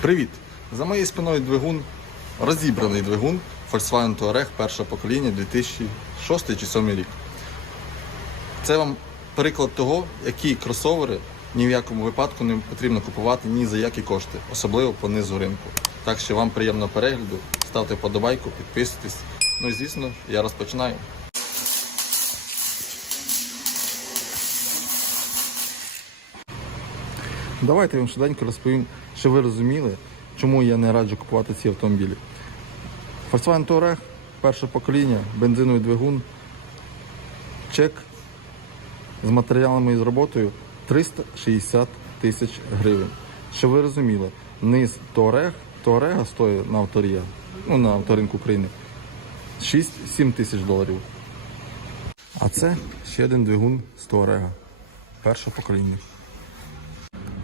Привіт! За моєю спиною двигун розібраний двигун Volkswagen Touareg першого покоління 2006 чи 2007 рік. Це вам приклад того, які кросовери ні в якому випадку не потрібно купувати ні за які кошти, особливо по низу ринку. Так що вам приємного перегляду, ставте вподобайку, підписуйтесь. Ну і звісно, я розпочинаю. Давайте я вам швиденько розповім, що ви розуміли, чому я не раджу купувати ці автомобілі. Volkswagen Touareg, перше покоління, бензиновий двигун, чек з матеріалами і з роботою 360 тисяч гривень. Що ви розуміли, низ Touareg, Touareg стоїть на авторія, ну на авторинку України 6-7 тисяч доларів. А це ще один двигун з Touareg, Перше покоління.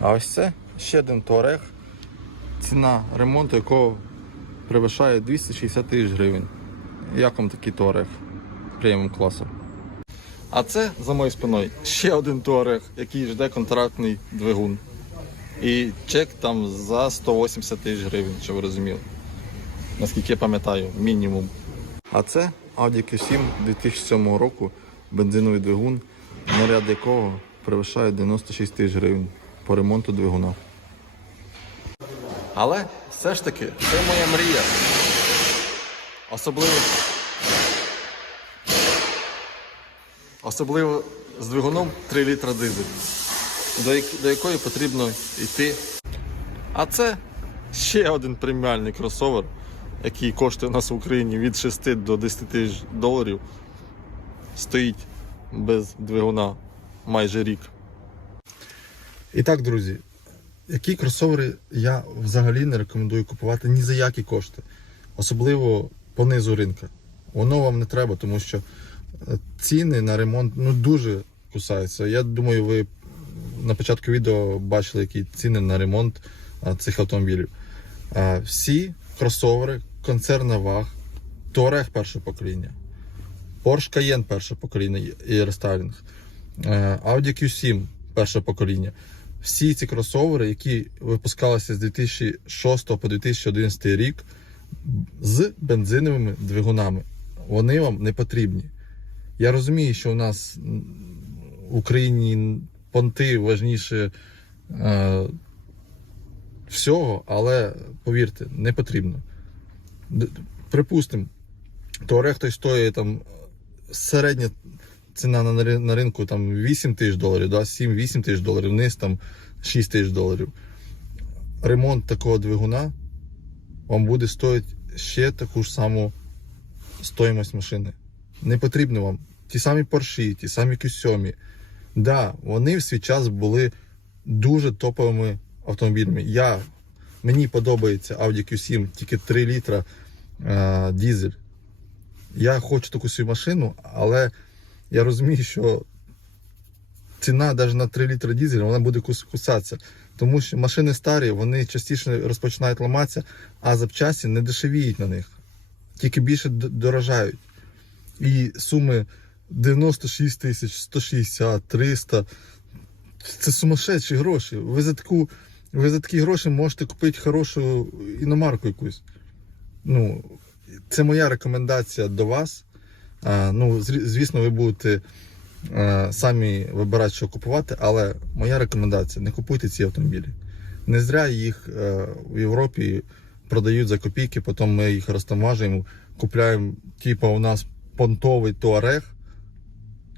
А ось це ще один туарег, ціна ремонту якого перевищає 260 тисяч гривень. Як вам такий туарег преміум класом. А це за моєю спиною ще один туарег, який жде контрактний двигун. І чек там за 180 тисяч гривень, що ви розуміли. Наскільки я пам'ятаю, мінімум. А це Audi Q7 2007 року бензиновий двигун, наряд якого перевищає 96 тисяч гривень по ремонту двигуна. Але все ж таки це моя мрія. Особливо Особливо з двигуном 3 літра дизель, до, як... до якої потрібно йти. А це ще один преміальний кросовер, який коштує у нас в Україні від 6 до 10 тисяч доларів. Стоїть без двигуна майже рік. І так, друзі, які кросовери я взагалі не рекомендую купувати ні за які кошти, особливо по низу ринка. Воно вам не треба, тому що е, ціни на ремонт ну, дуже кусаються. Я думаю, ви на початку відео бачили, які ціни на ремонт е, цих автомобілів. Е, всі кросовери, концерна ваг, Touareg першого покоління, Porsche Cayenne першого покоління і рестайлінг, Audi Q7 першого покоління всі ці кросовери, які випускалися з 2006 по 2011 рік з бензиновими двигунами, вони вам не потрібні. Я розумію, що у нас в Україні понти важніше е, всього, але повірте, не потрібно. Припустимо, туарег той стоїть там середня ціна на на ринку там 8 тисяч доларів, да, 7-8 тисяч доларів, вниз там 6 тисяч доларів. Ремонт такого двигуна вам буде стоїти ще таку ж саму стоїмость машини. Не потрібно вам ті самі парші, ті самі q кюсьомі. Да, вони в свій час були дуже топовими автомобілями. Я, Мені подобається Audi Q7, тільки 3 літра е, дізель. Я хочу таку свою машину, але я розумію, що ціна навіть на 3 літри дізеля вона буде кусатися. Тому що машини старі, вони частіше розпочинають ламатися, а запчасті не дешевіють на них, тільки більше дорожають. І суми 96 тисяч, 160, 300 це сумасшедші гроші. Ви за таку, ви за такі гроші можете купити хорошу іномарку якусь. Ну, Це моя рекомендація до вас. Е, ну, Звісно, ви будете е, самі вибирати, що купувати, але моя рекомендація не купуйте ці автомобілі. Не зря їх е, в Європі продають за копійки, потім ми їх розтамажуємо, купуємо, типу, у нас понтовий туарег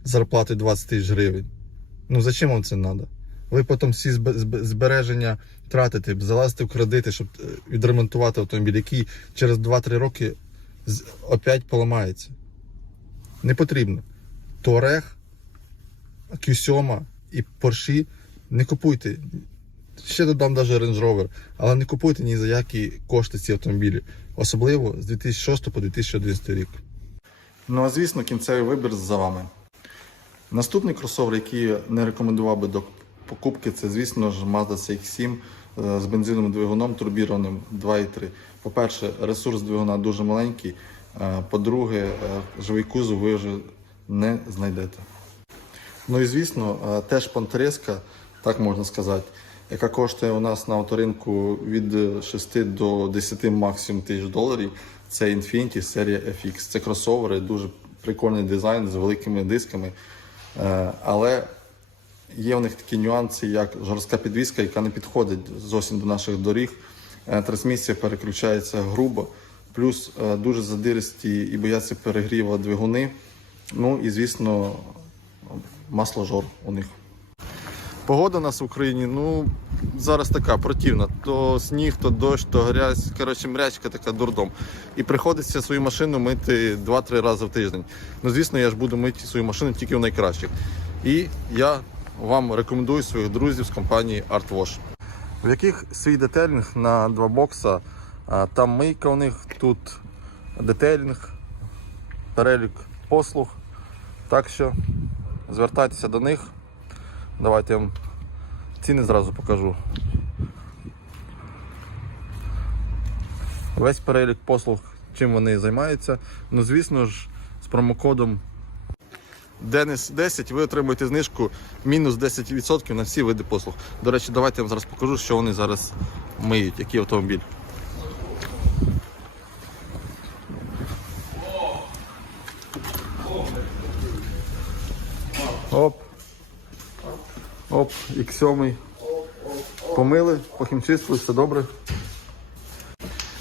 зарплати 20 тисяч гривень. Ну зачем вам це треба? Ви потім всі збереження тратите, залазите в кредити, щоб відремонтувати автомобіль, який через 2-3 роки опять поламається не потрібно. Торех, Q7 і Порші не купуйте. Ще додам навіть Range Rover, але не купуйте ні за які кошти ці автомобілі, особливо з 2006 по 2011 рік. Ну а звісно, кінцевий вибір за вами. Наступний кросовер, який я не рекомендував би до покупки, це, звісно ж, Mazda CX7 е, з бензиновим двигуном турбірованим 2,3. По-перше, ресурс двигуна дуже маленький. По-друге, е, живий кузов ви вже не знайдете. Ну і звісно, е, теж пантереска, так можна сказати, яка коштує у нас на авторинку від 6 до 10 максимум тисяч доларів. Це Infiniti серія FX. Це кросовери, дуже прикольний дизайн з великими дисками. Е, але є в них такі нюанси, як жорстка підвіска, яка не підходить зовсім до наших доріг. Трансмісія переключається грубо плюс е, дуже задиристі і бояться перегріва двигуни. Ну і звісно, масложор у них. Погода у нас в Україні ну, зараз така противна. То сніг, то дощ, то грязь. Коротше, мрячка така дурдом. І приходиться свою машину мити 2-3 рази в тиждень. Ну, звісно, я ж буду мити свою машину тільки в найкращих. І я вам рекомендую своїх друзів з компанії ArtWash, в яких свій детельник на два бокса. Там мийка у них, тут детейлінг, перелік послуг. Так що звертайтеся до них. Давайте я вам ціни зразу покажу. Весь перелік послуг, чим вони займаються. Ну, звісно ж, з промокодом Денис 10 ви отримуєте знижку мінус 10% на всі види послуг. До речі, давайте я вам зараз покажу, що вони зараз миють, який автомобіль. Оп, і 7 Помили, похімчистили, все добре.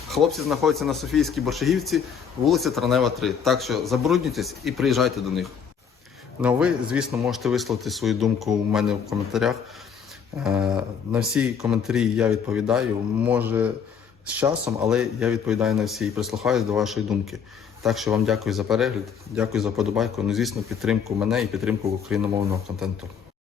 Хлопці знаходяться на Софійській Боршигівці, вулиця Транева, 3. Так що забруднюйтесь і приїжджайте до них. Ну а ви, звісно, можете висловити свою думку у мене в коментарях. Е, на всі коментарі я відповідаю. Може з часом, але я відповідаю на всі і прислухаюсь до вашої думки. Так що вам дякую за перегляд, дякую за подобайку. Ну, звісно, підтримку мене і підтримку україномовного контенту.